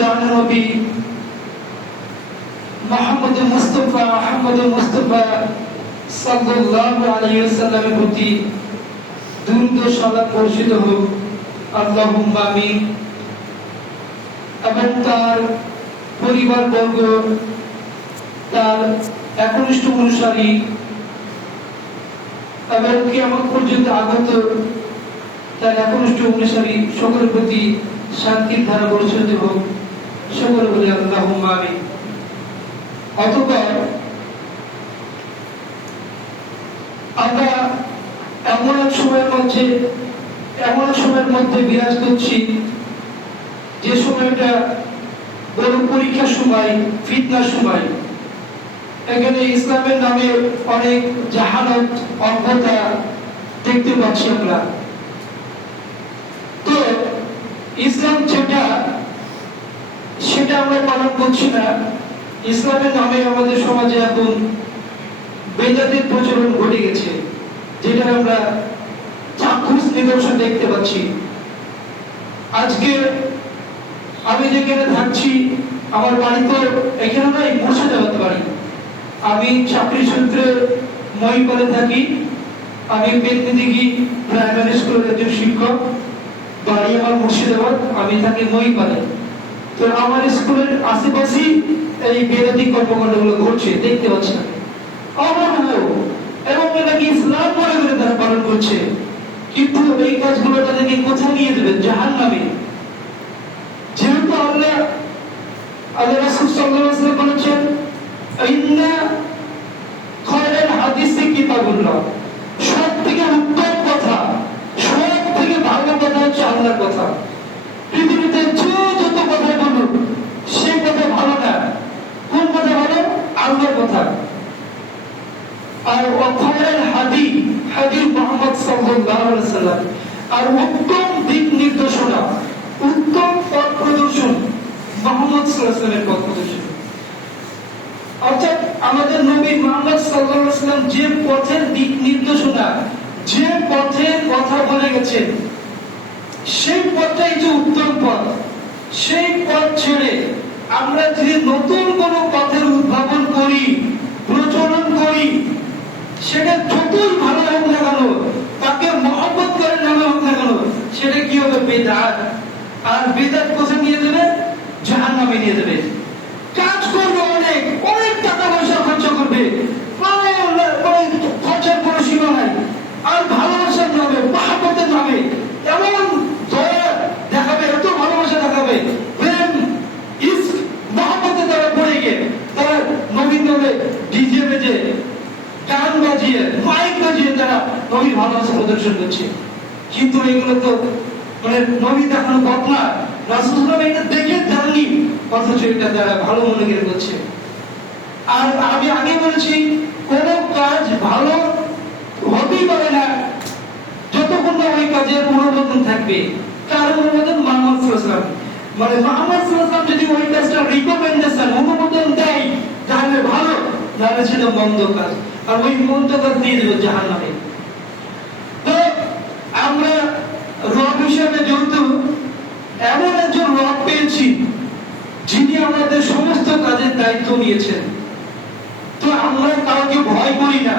জাহান নবী মুহাম্মদ মুস্তাফা সাল্লাল্লাহু আলাইহি ওয়াসাল্লামের প্রতি দুরূদ ও সালাত বর্ষিত হোক, আল্লাহুম্মা আমিন। এবং তার পরিবারবর্গ, তার একনিষ্ঠ অনুসারী এবং কিয়ামত পর্যন্ত আগত তার একনিষ্ঠ অনুসারী সকলের প্রতি শান্তির ধারা বর্ষিত হোক, সকলে বলি আল্লাহুম্মা আমিন। অতঃপর আমরা এমন এক সময়ের মধ্যে বিরাজ করছি যে সময়টা বড় পরীক্ষার সময়, ফিতনার সময়। এখানে ইসলামের নামে অনেক জাহালত, অজ্ঞতা দেখতে পাচ্ছি আমরা। তো ইসলাম সেটা আমরা পালন করছি না। ইসলামের নামে আমাদের সমাজে এখন বেদাতের প্রচলন ঘটে গেছে, যেটা আমরা চাক্ষুষ নিদর্শন দেখতে পাচ্ছি। আজকে আমি যেখানে থাকছি, আমার বাড়ি তো এখানে নয়, মুর্শিদাবাদ বাড়ি। আমি চাকরি সূত্রে মহিপালে থাকি। আমি পেতনিদিঘি প্রাইমারি স্কুলের একজন শিক্ষক। বাড়ি আমার মুর্শিদাবাদ, আমি থাকি মহিপালে। তো আমার স্কুলের আশেপাশেই এই বেদাতি কর্মকাণ্ডগুলো ঘটছে, দেখতে পাচ্ছি না। এবং এটাকে ইসলাম মনে করে তারা পালন করছে, কিন্তু এই কাজগুলো তাদেরকে কোথায় নিয়ে দেবে? জাহান্নামে। যেহেতু আল্লাহ রাসূল সাল্লাল্লাহু আলাইহি ওয়াসাল্লাম বলেছেন, ইন্না খায়রাল হাদিসি কিতাবুল্লাহ, সবথেকে উত্তম কথা, সবথেকে ভালো কথা হচ্ছে আল্লাহর কথা। পৃথিবীতে যত কথা বলুক, সেই কথা ভালো না। কোন কথা ভালো? আল্লাহর কথা। আর খায়রাল হাদী মুহাম্মদ সাল্লাল্লাহু আলাইহি ওয়াসাল্লাম, আর উত্তম দিক নির্দেশনা, উত্তম পথ প্রদর্শন মুহাম্মদ সাল্লাল্লাহু আলাইহি ওয়াসাল্লামের পথ প্রদর্শন। অর্থাৎ আমাদের নবী মুহাম্মদ সাল্লাল্লাহু আলাইহি ওয়াসাল্লাম যে পথের দিক নির্দেশনা, যে পথের কথা বলে গেছেন, সেই পথটাই যে উত্তম পথ। সেই পথ ছেড়ে আমরা যদি নতুন কোনো পথের উদ্ভাবন করি, প্রচলন করি, সেটা যতই ভালো হোক না কেন, তাকে মহব্বত করে নামে হোক না কেন, সেটা কি হবে? বেদাত। আর বেদাত কোথায় নিয়ে দেবে? জাহান্নামে নিয়ে দেবে। কাজ করবে, অনেক টাকা পয়সা খরচ করবে, খরচের কোনো সীমা নাই। আর ভালোবাসার নামে, মহব্বতের নামে এমন দয়া দেখাবে, এত ভালোবাসা দেখাবে, প্রেম, ইশক, মহব্বতে তারা পড়ে গিয়ে তারা নবীর নামে ডিজে বেজে, গান বাজিয়ে, মাইক বাজিয়ে তারা নবীর ভালোবাসা প্রদর্শন করছে। কিন্তু এগুলো তো নবী দেখানো পথ না। রাসূল সাল্লাল্লাহু আলাইহি ওয়াসাল্লাম এটা দেখে জাননি, অথচ এটা তারা ভালো মনে করে করছে। আর আমি আগে বলেছি, কোন কাজ ভালো হতেই পারে না যতক্ষণ না ওই কাজের অনুমোদন থাকবে। কার অনুমোদন? মুহাম্মদ সাল্লাল্লাহু আলাইহি ওয়াসাল্লাম। মুহাম্মদ সাল্লাল্লাহু আলাইহি ওয়াসাল্লাম যদি ওই কাজটা রিকমেন্ডেশন, অনুমোদন দেয়, তাহলে ভালো, তাহলে সেটা মন্দ কাজ। আর ওই মন্দ কাজ নিয়ে দেবে জাহান্নামে। তো আমরা রব হিসেবে যেহেতু এমন একজন রব পেয়েছি, যিনি আমাদের সমস্ত কাজের দায়িত্ব নিয়েছেন, তো আমরা কাউকে ভয় করি না।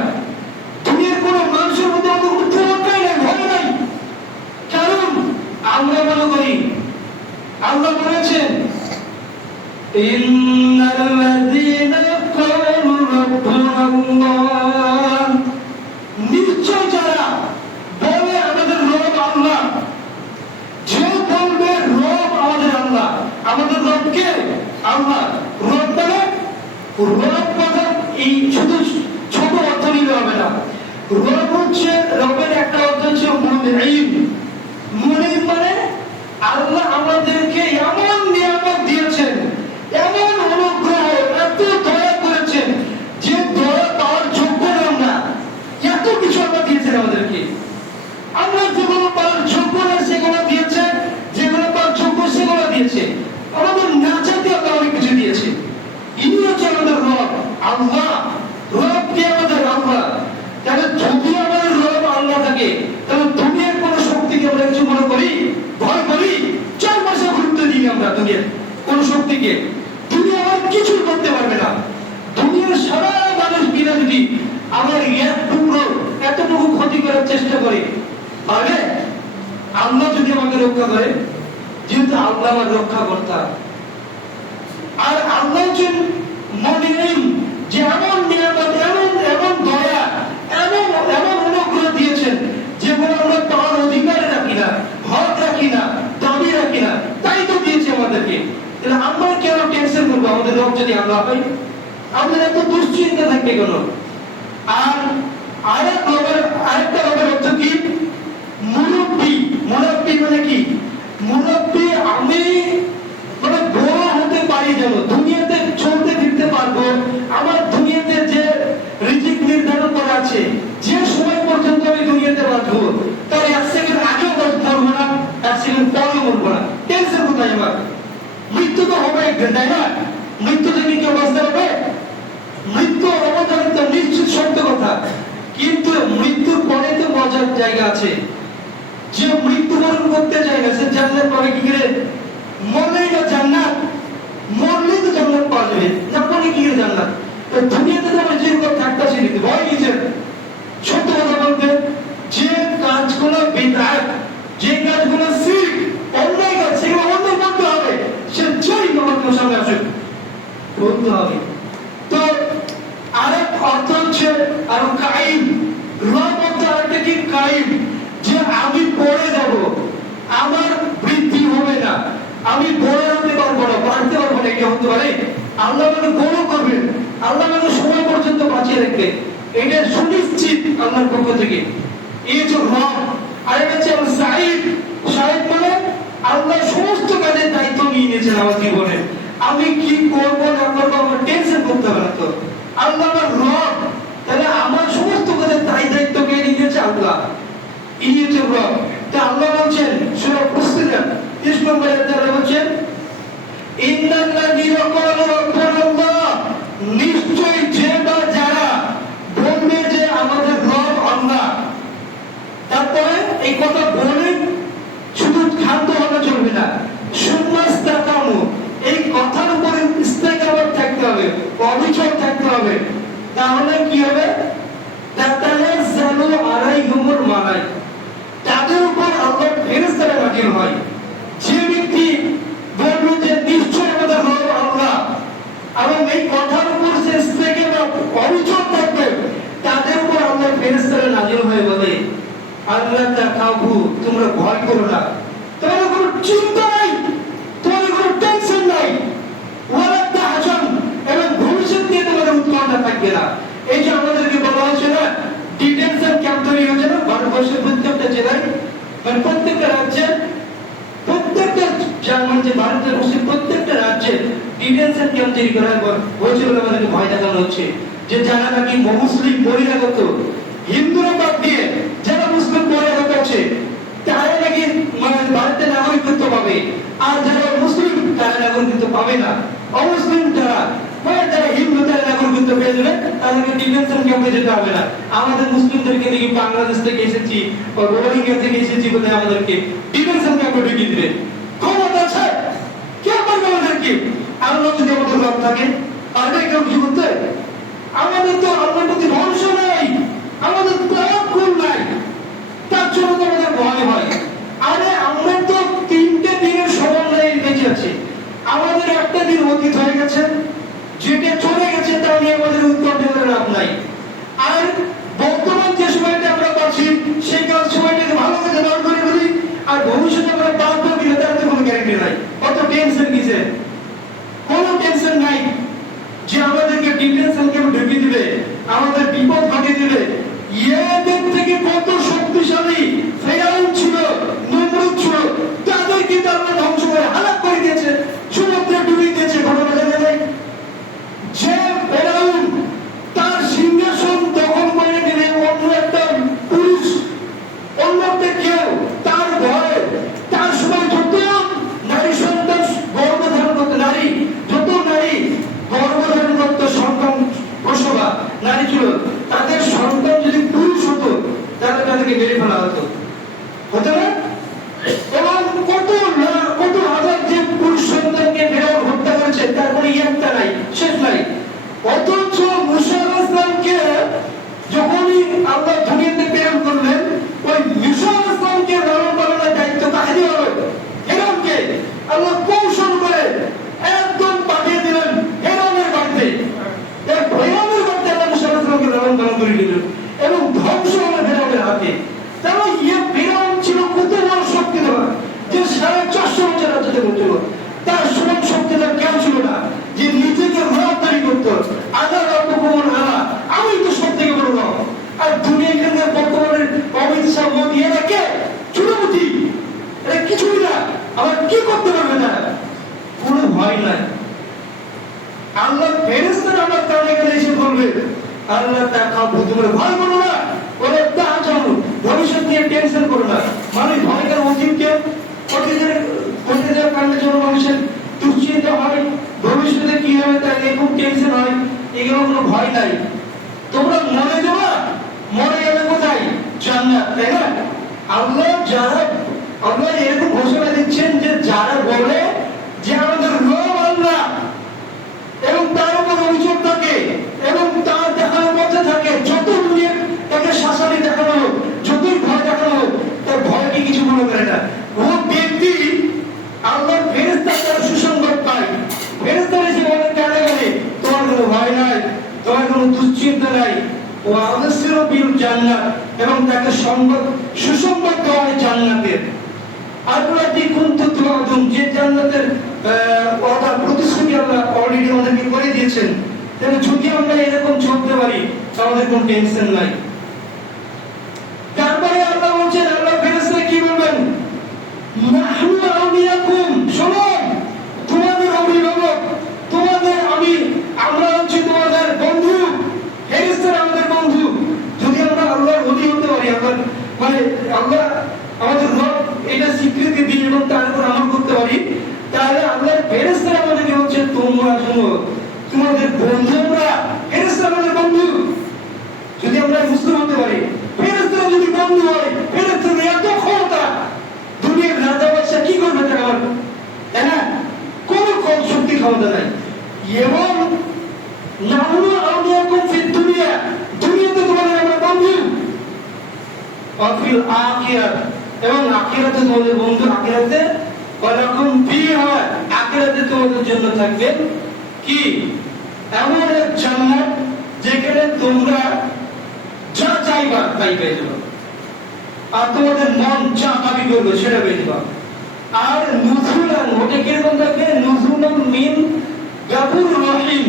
দুনিয়ার কোন মানুষের মধ্যে আমাদের কোনো প্রবণতাই নাই, ভয় নাই। কারণ আমরা মনে করি, আল্লাহ বলেছেন, ইন্নাল্লাযীনা ক্বালু রাব্বুনাল্লাহ, নিশ্চয় যারা বলে আমাদের রব আল্লাহ, যে বলবে রব আমাদের আল্লাহ, আমাদের রব কে? আল্লাহ। রব মানে, রব কথা এই শুধু ছোট অর্থ নিলে হবে না। রব হচ্ছে, রবের একটা অর্থ হচ্ছে মুনঈম। মুনঈম মানে আল্লাহ আমাদেরকে এমন নিয়ামত দিয়েছেন, এমন অনুগ্রহ, এত দয়া করেছেন, যে দয়া পাওয়ার যোগ্য না। এত কিছু আল্লাহ দিয়েছেন আমাদেরকে। আমরা যেগুলো পাওয়ার যোগ্য না সেগুলো দিয়েছে, যেগুলো পাওয়ার যোগ্য সেগুলো দিয়েছে। আমাদের না চাইতে আল্লাহ অনেক কিছু দিয়েছে। ইনি হচ্ছে আমাদের রব আল্লাহ। রব কে? আমাদের আল্লাহ। তাহলে যদি আমাদের রব আল্লাহ থাকে, তাহলে দুনিয়ার কোন শক্তিকে আমরা কিছু মনে করি, ভয় করি, 4 মাসে গুরুত্ব দিই আমরা দুনিয়ার। কোন শক্তিকে। দুনিয়া আমার কিছুই করতে পারবে না। দুনিয়ার সারা মানুষ মিলে যদি আমার এক টুকরো এতটুকু ক্ষতি করার চেষ্টা করে, পারবে? আল্লাহ যদি আমাকে রক্ষা করে, যেহেতু আল্লাহ আমার রক্ষা কর্তা। আর আল্লাহ যে মনিম, যে এমন নিয়ামত, এমন এমন দয়া, এমন এমন অনুগ্রহ দিয়েছেন যেগুলো আমরা পাওয়ার অধিকারে রাখি না, হক রাখি না, দাবি রাখি না, তাই তো দিয়েছে আমাদেরকে। তাহলে আমরা কেন টেনশন করবো আমাদের রব যদি আল্লাহ হয়? আমাদের এত দুশ্চিন্তা থাকবে কেন? আর আরেকটা রবের অর্থ কি? মুরব্বী। মুরব্বী মানে কি? মুরব্বী আমি মানে বড় হতে পারি, যেন দুনিয়াতে চলতে ফিরতে পারবো। আমার দুনিয়াতে যে রিজিক নির্ধারণ করা আছে, যে সময় পর্যন্ত আমি দুনিয়াতে বাঁচবো, তার এক সেকেন্ড আগেও মরবো না, এক সেকেন্ড পরেও মরবো না। টেনশন কোথায় আমার? মৃত্যু তো হবে একদিন, তাই না? মৃত্যু থেকে কেউ বাঁচতে পারবে? মৃত্যু অবধারিত, নিশ্চিত, সত্য কথা। কিন্তু মৃত্যুর পরে তো মজার জায়গা আছে। যে মৃত্যুবরণ করতে চায় না, সে জান্নাত পাবে কি করে? মরলেই না জান্নাত, মরলেই তো জান্নাত পাওয়া যাবে, না পরে কি করে জান্নাত? তো দুনিয়াতে তো আমরা যেরকম থাকতেছি, কিন্তু ভয় নিজের সত্য কথা বলতে, যে কাজগুলো বিদআত, যে কাজগুলো শিরক, অন্যায় কাজ, সেগুলো অন্যায় করতে হবে। সে যেই আমাকে সামনে আসে বলতে হবে। তো আরেক অর্থ হচ্ছে আর কাইম। রব অর্থ আরেকটা কি? কাইম, যে আমি পড়ে যাব, আমার বৃদ্ধি হবে না, আমি বড় হতে পারবো না, বাড়তে পারবো না। এটা হতে পারে? আল্লাহ আমাকে বড় করবেন, আল্লাহ আমাকে সময় পর্যন্ত বাঁচিয়ে রাখবে, এটা সুনিশ্চিত আল্লাহর পক্ষ থেকে। এই যে রব। আরেকটা হচ্ছে সাইদ। সাইদ মানে আল্লাহ সমস্ত কাজের দায়িত্ব নিয়ে নিয়েছেন আমার জীবনে। আমি কি করবো না করবো আমার টেনশন করতে হবে না। তো আল্লাহ আমার রব, তাহলে আমার সমস্ত কাজের দায়িত্ব কে নিয়েছে? আল্লাহ। এই হচ্ছে রব। তা আল্লাহ বলছেন সূরা ফুসসিলাত 30 নম্বর আয়াতে আল্লাহ বলছেন, ইন্নাল্লাযীনা ক্বালু রাব্বুনাল্লাহ, নিশ্চয় যে বা যারা বলবে যে আমাদের রব আল্লাহ, তারপরে এই কথা বলে শুধু ক্ষান্ত হলে চলবে না, সুন্নাস্তাকামু, এই কথার উপরে ইস্তেকামত থাকতে হবে, অবিচল থাকতে হবে। তাহলে কি হবে? তাতানাজ্জালু আলাইহিমুল মালাইকা, তাদের উপর আল্লাহর ফেরেশতারা নাযিল হয়। যে ব্যক্তি বলবে যে নিশ্চয় আমাদের রব আল্লাহ, এবং এই কথার উপর সে ইস্তেকামত অবিচল থাকবে, তাদের উপর আল্লাহর ফেরেশতারা নাযিল হয়ে বলে, আল্লাহ তাকাবু, তোমরা ভয় করো না, তোমাদের কোনো চিন্তা নাই, তোমাদের কোনো টেনশন নাই, ওয়ালা তাহজান, এবং ভবিষ্যৎ নিয়ে তোমাদের উৎকণ্ঠা থাকবে না। এই যে আমাদেরকে বলা হয়েছে না, ডিটেনশন ক্যাম্প তৈরি হয়েছে না ভারতবর্ষের প্রত্যেকটা জেলায়, মানে প্রত্যেকটা রাজ্যে, প্রত্যেকটা যে ভারতের প্রত্যেকটা রাজ্যে ডিটেনশন ক্যাম্প তৈরি করা হয়েছে বলে আমাদেরকে ভয় দেখানো হচ্ছে। যে যারা নাকি মুসলিম বহিরাগত, হিন্দুরা বাদ দিয়ে যারা মুসলিম বহিরাগত আছে, তারা নাকি মানে ভারতের নাগরিকত্ব পাবে, আর যারা মুসলিম তারা নাগরিকত্ব পাবে না। অমুসলিম যারা মানে যারা হিন্দু তারা নাগরিকত্ব পেয়ে যাবে, তাদেরকে ডিটেনশন ক্যাম্পে যেতে হবে না। আমাদের মুসলিমদেরকে দেখি বাংলাদেশ থেকে এসেছি বা রোহিঙ্গা থেকে এসেছি বলে আমাদেরকে ডিটেনশন ক্যাম্পে ঢুকিয়ে দিবে। ক্ষমতা আছে, কে পারবে আমাদেরকে? আল্লাহ যদি আমাদের রব থাকে, পারবে কেউ কি করতে? আমাদের তো আল্লাহর প্রতি ভরসা নাই, আমাদের তাওয়াক্কুল নাই, তার জন্য তো আমাদের ভয় হয়। আরে আমরা তো 3টে দিনের সমন্বয়ে বেঁচে আছি, আমাদের একটা দিন অতীত হয়ে গেছে, যেটা চলে গেছে তা নিয়ে আমাদের উৎকণ্ঠা করে লাভ নাই। আর বর্তমান যে সময়টা আমরা পাচ্ছি, সেই কাল সময়টাকে ভালো করে ব্যবহার করে ফেলি, আর ভবিষ্যতে আমরা পাবো কিনা তার তো কোনো গ্যারান্টি নাই। কত টেনশন কিসে? কোনো টেনশন নাই যে আমাদেরকে ডিটেনশন ক্যাম্পে ঢুকিয়ে দিবে, আমাদের বিপদ ঘটিয়ে দিবে। এদের থেকে কত শক্তিশালী ফেরাউন ছিল, নমরুদ ছিল, তাদের কিন্তু আল্লাহ ধ্বংস করে হালাক করে দিয়েছে, সমুদ্রে ডুবিয়ে দিয়েছে। ঘটনা জানা যায় যে ফেরাউন তার সিংহাসন দখল করে নিলে অন্য একটা পুরুষ, অন্য একটা কেউ তার ভয়ে, তার সময় যত নারী সন্তান গর্ভধারণ করতো, নারী যত নারী গর্ভধারণ করতো, সন্তান প্রসবা নারী ছিল, তাদের সন্তান যদি পুরুষ হতো তাহলে তাদেরকে মেরে ফেলা হতো। ভয় নাই। আল্লাহ ফেরেশতারা আমার কানে কানে এসে বলবে, আল্লাহ তাকাবু, তোমরা ভয় করো না, ওরা তাহাজানু, ভবিষ্যৎ নিয়ে টেনশন করো না। মানে ভয়কার অতীতকে অতীতের কারণে জন্য মানুষের দুশ্চিন্তা হয়, ভবিষ্যতে কি হবে তাই নিয়ে খুব টেনশন হয়, এগুলো কোনো ভয় নাই। তোমরা মরে যাবা, মরে গেলে কোথায়? জান্নাত, তাই না? আল্লাহ এরকম ঘোষণা দিচ্ছেন যে যারা বলে যে আমাদের রব আল্লাহ এবং তার উপর অভিযোগ থাকে এবং তার দেখানোর মধ্যে থাকে, যত দুনিয়া তাকে শাসানি দেখানো হোক, যতই ভয় দেখানো হোক, তার ভয়কে কিছু মনে করে না। ও ব্যক্তি আল্লাহর ফেরেশতা তার সুসংবাদ পায়, ফেরেশতারা এসে বলে কানে কানে, তোমার কোনো ভয় নাই, তোমার কোনো দুশ্চিন্তা নাই, ও আবশ্যির বিল জান্নাত, এবং তাকে সুসংবাদ দেওয়া হয় জান্নাতের। আল্লাযী কুনতুম তুআদুন, যে জান্নাতের ওয়াদা প্রতিশ্রুতি আল্লাহ অলরেডি আমাদেরকে করে দিয়েছেন। তাহলে যদি আমরা এরকম চলতে পারি আমাদের কোনো টেনশন নাই। তারপরে আল্লাহ বলছেন, আল্লাহ ফেরেশতারা কি বলবেন? নাহনু আউলিয়াকুম, শোনো, তোমাদের অভিভাবক, তোমাদের আমরা হচ্ছে তোমাদের বন্ধু। ফেরেশতারা আমাদের বন্ধু। যদি আমরা আল্লাহর ওলি হতে পারি, আল্লাহ আমাদের রব এটা স্বীকৃতি দিই এবং তার উপর আমল করতে পারি, তাহলে আল্লাহর ফেরেশতারা আমাদেরকে বলছে, তোমরা শোনো, তোমাদের বন্ধু আমরা। ফেরেশতারা আমাদের বন্ধু। যদি আমরা মুসলিম হতে পারি, ফেরেশতারা যদি বন্ধু হয়, ফেরেশতাদের এত ক্ষমতা, দুনিয়ার রাজা বাদশা কি করবে তারা? তাই না? কোন কম শক্তি ক্ষমতা নাই। এবং নাহনু আউলিয়াকুম ফিদ দুনিয়া, দুনিয়াতে তোমাদের আমরা বন্ধু। অফিল আখিরাত, এবং আখিরাতে তোমাদের বন্ধু। আখিরাতে ওয়ালাকুম ফিহা, আখিরাতে তোমাদের জন্য থাকবে কি? এমন এক জান্নাত যেখানে তোমরা যা চাইবা তাই পেয়ে যাবে, আর তোমাদের মন যা দাবি করবে সেটা পেয়ে যাবে। আর নুজুলান, ওটা কিরকম থাকবে? নুজুলান মিন গাফুর রহিম,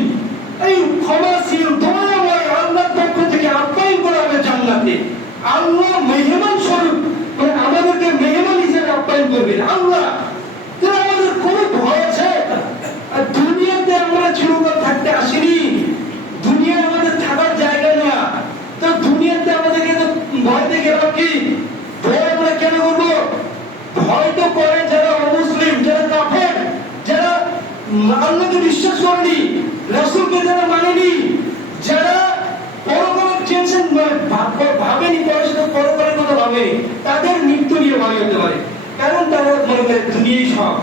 এই ক্ষমাশীল দয়াময় আল্লাহর পক্ষ থেকে আপ্যায়ন করা হবে জান্নাতে। আল্লাহ মেহমান স্বরূপ, মানে আমাদেরকে মেহমান হিসেবে আপ্যায়ন করবেন আল্লাহ। আমাদের কোনো ভয় আছে? আর দুনিয়াতে আমরা চিরকাল থাকতে আসিনি, দুনিয়া আমাদের থাকার জায়গা না। তো দুনিয়াতে আমাদেরকে তো ভয় দেখে লাভ কি? ভয় আমরা কেন করবো? ভয় তো করে যারা অমুসলিম, যারা কাফের, যারা আল্লাহকে বিশ্বাস করেনি, রাসূলকে যারা মানেনি, যারা পরকালের টেনশন ভাবেনি, পরকালের কথা ভাবেনি, তাদের মৃত্যু নিয়ে ভয় হতে পারে। কারণ তারা মনে করে দুনিয়াই সব,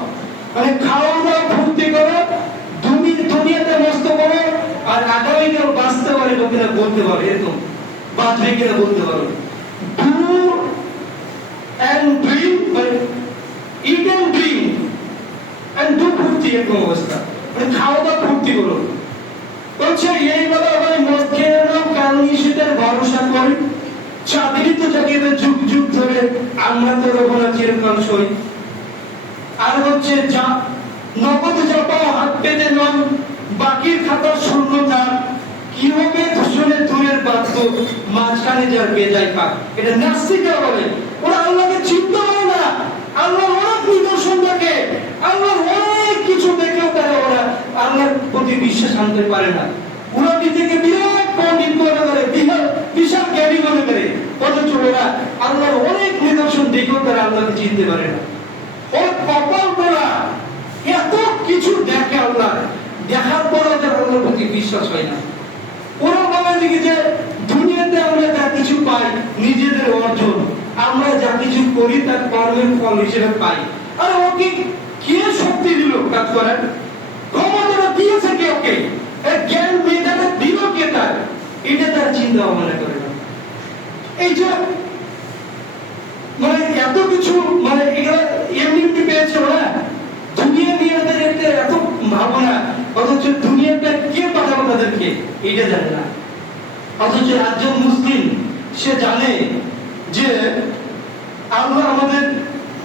মানে খাওয়া দাওয়া ফুর্তি করো, দুনিয়াতে মস্ত করো, আর আগামীকাল বাঁচতে পারে কিনা বলতে পারো, এরকম বাঁচবে কিনা বলতে পারো। Do and dream, eat and dream and do ফুর্তি, এরকম অবস্থা, মানে খাওয়া দাওয়া ফুর্তি করো। বলছে এইভাবে আবার মদ খেয়ে নাও, কারণ সেটার ভরসা করি, চাঁদেরই তো জাগিয়ে যুগ যুগ ধরে, আমরা তো রব না চিরকাল সই। আর হচ্ছে যা নগদ যা পাও হাত পেতে নাও, বাকির খাতা শূন্যতা, কি হবে ধূসরে দূরের বাধ্য, মাঝখানে যার বেজায় পাক। এটা নাস্তিকরা বলে, ওরা আল্লাহকে চিনতে পারে না, আল্লাহ অনেক নিদর্শন দেখে, আল্লাহ অনেক কিছু দেখেও তারা ওরা আল্লাহর প্রতি বিশ্বাস আনতে পারে না। ওরা নিজেকে বিরাট পণ্ডিত মনে করে, বিশাল জ্ঞানী মনে করে, অথচ ওরা আল্লাহর অনেক নিদর্শন দেখেও তারা আল্লাহকে চিনতে পারে না। ওর কপাল করা এত কিছু দেখে আল্লাহ, দেখার পর ওদের আল্লাহর প্রতি বিশ্বাস হয় না। ওরা বলে যে দুনিয়াতে আমরা যা কিছু পাই নিজেদের অর্জন, আমরা যা কিছু করি তার কর্মের ফল হিসেবে পাই। আর ওকে কে শক্তি দিল কাজ করার? ক্ষমতাটা দিয়েছে কে ওকে? জ্ঞান মেধাটা দিল কে তার? এটা তার চিন্তা ভাবনা করে না। এই যে মানে এত কিছু, মানে এগুলো এমনি পেয়েছে ওরা, দুনিয়া নিয়ে এত ভাবনা, অথচ দুনিয়াটা কে পাঠাবো তাদেরকে এটা জানে না। অথচ একজন মুসলিম সে জানে যে আল্লাহ আমাদের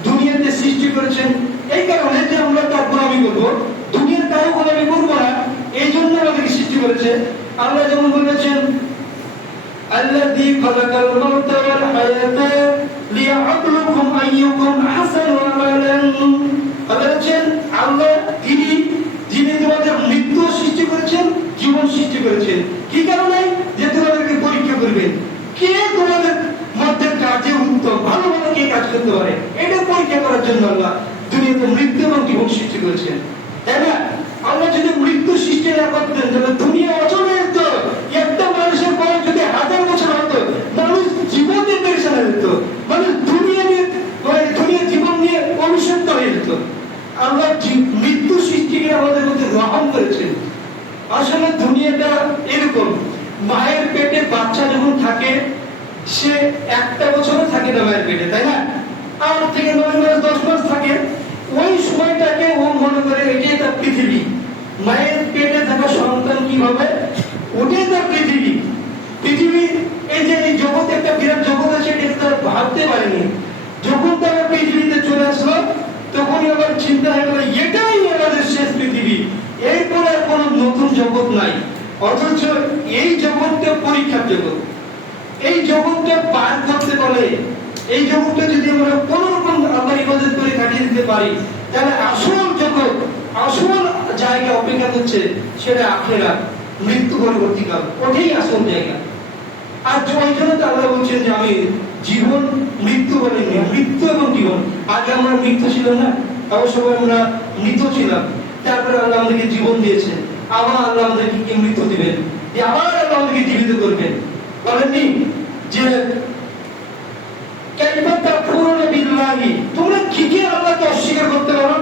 দুনিয়াতে সৃষ্টি করেছেন এই কারণে যে আমরা তার গোলামি করবো, দুনিয়ার কারো গোলামি করবো না, এই জন্য আমাদেরকে সৃষ্টি করেছে। আল্লাহ যেমন বলেছেন, আল্লাযী খালাকাল মাউতা ওয়াল হায়াতা লিয়াবলুকুম আইয়ুকুম আহসানু আমালান। বলেছেন আল্লাহ তিনি জীবন সৃষ্টি করেছেন কি কারণে? যে তোমাদেরকে পরীক্ষা করবেন, কে তোমাদের মধ্যে কাজে উত্তম, ভালো ভালো কে কাজ করতে পারে, এটা পরীক্ষা করার জন্য আল্লাহ দুনিয়াতে মৃত্যু এবং জীবন সৃষ্টি করেছেন, তাই না? আল্লাহ যদি মৃত্যু সৃষ্টি না করতেন তাহলে দুনিয়া অচল হয়ে যেত। একটা মানুষের বয়স যদি 1000 বছর হতো, মানুষ জীবন দিয়ে পেরেশান হয়ে যেত, মানুষ দুনিয়া নিয়ে দুনিয়া জীবন নিয়ে অভিশপ্ত হয়ে যেত। আল্লাহ মৃত্যু সৃষ্টিকে আমাদের মধ্যে গ্রহণ করেছেন। আসলে দুনিয়াটা এরকম, মায়ের পেটে বাচ্চা যখন থাকে সে 1টা বছরও থাকে না মায়ের পেটে, তাই না? 8 থেকে 9 মাস 10 মাস থাকে। ওই সময়টাকে ও মনে করে এটাই তার পৃথিবী। মায়ের পেটে থাকা সন্তান কি হবে? ওটাই তার পৃথিবী। পৃথিবী এই যে এই জগতে একটা বিরাট জগৎ আছে, এটা তারা ভাবতে পারেনি। যখন তারা পৃথিবীতে চলে আসলো তখনই আবার চিন্তা হয়ে গেল এটাই আমাদের শেষ পৃথিবী, এরপরে আর কোনো নতুন জগৎ নাই। অথচ এই জগৎটা পরীক্ষার জগৎ। এই জগৎটা পার করতে পারলে, এই জগৎটা যদি আমরা কোন রকম আল্লাহর ইবাদত করে কাটিয়ে দিতে পারি, তাহলে আসল জগৎ, আসল জায়গা অপেক্ষা করছে, সেটা আখিরাত, মৃত্যু পরবর্তীকাল, ওটাই আসল জায়গা। আর ওই জন্য তো আল্লাহ বলছেন যে আমি জীবন মৃত্যু বলেনি, মৃত্যু এবং জীবন। আগে আমরা মৃত্যু ছিল না, অবশ্য আমরা মৃত ছিলাম, তারপরে আল্লাহ আমাদেরকে জীবন দিয়েছেন, আবার আল্লাহ আমাদেরকে কি মৃত্যু দিবেন, আবার আল্লাহ আমাদেরকে জীবিত করবেন। বলেননি যে তোমরা কি কে আল্লাহকে অস্বীকার করতে পারো,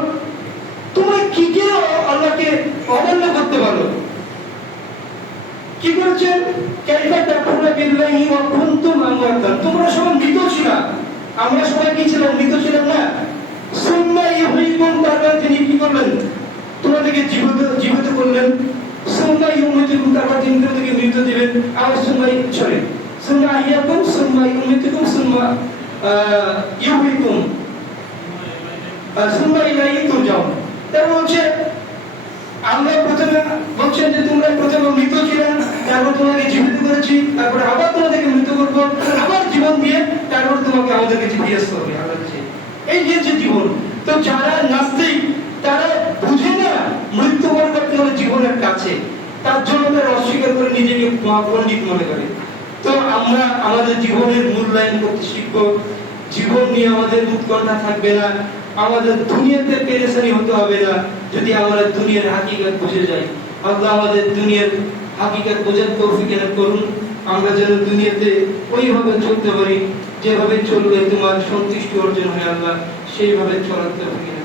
তোমরা কি কে আল্লাহকে অমান্য করতে পারো? কি করেছেন? তোমরা সবাই মৃত ছিল, আমরা সবাই কি ছিলাম? মৃত ছিলাম না? তারপর তিনি কি করলেন? তোমাদেরকে জীবিত করলেন। তারপর তিনি তোমাদেরকে মৃত দিবেন। আবার সুম্মা ইয়াকুম সুম্মা ইউমিতুকুম সুম্মা ইউহয়িকুম সুম্মা ইলাইহি তুরজাউন। তারপর হচ্ছে আল্লাহ প্রথমে বলছেন যে তোমরা প্রথমে মৃত ছিলে, তারপর তোমাকে জীবিত করেছি, তারপরে আবার তোমাদেরকে মৃত করবো, আবার জীবন দিয়ে তারপর তোমাকে আমাদের কাছে ফিরে আসতে হবে। এই যে জীবন, তো যারা নাস্তিক তারা বুঝে না মৃত্যু পরবর্তী হলো জীবনের কাছে, তার জন্য তারা অস্বীকার করে নিজেকে পণ্ডিত মনে করে। তো আমরা আমাদের জীবনের মূল্যায়ন করতে শিখবো, জীবন নিয়ে আমাদের উৎকণ্ঠা থাকবে না, আমাদের দুনিয়াতে পেরেশানি হতে হবে না যদি আমরা দুনিয়ার হাকিকত বুঝে যাই। আল্লাহ আমাদের দুনিয়ার হাকিকত বোঝার তৌফিক এনায়েত করুন, আমরা যেন দুনিয়াতে ওইভাবে চলতে পারি যেভাবে চললে তোমার সন্তুষ্টি অর্জন হয়, আল্লাহ সেইভাবে চলার তৌফিক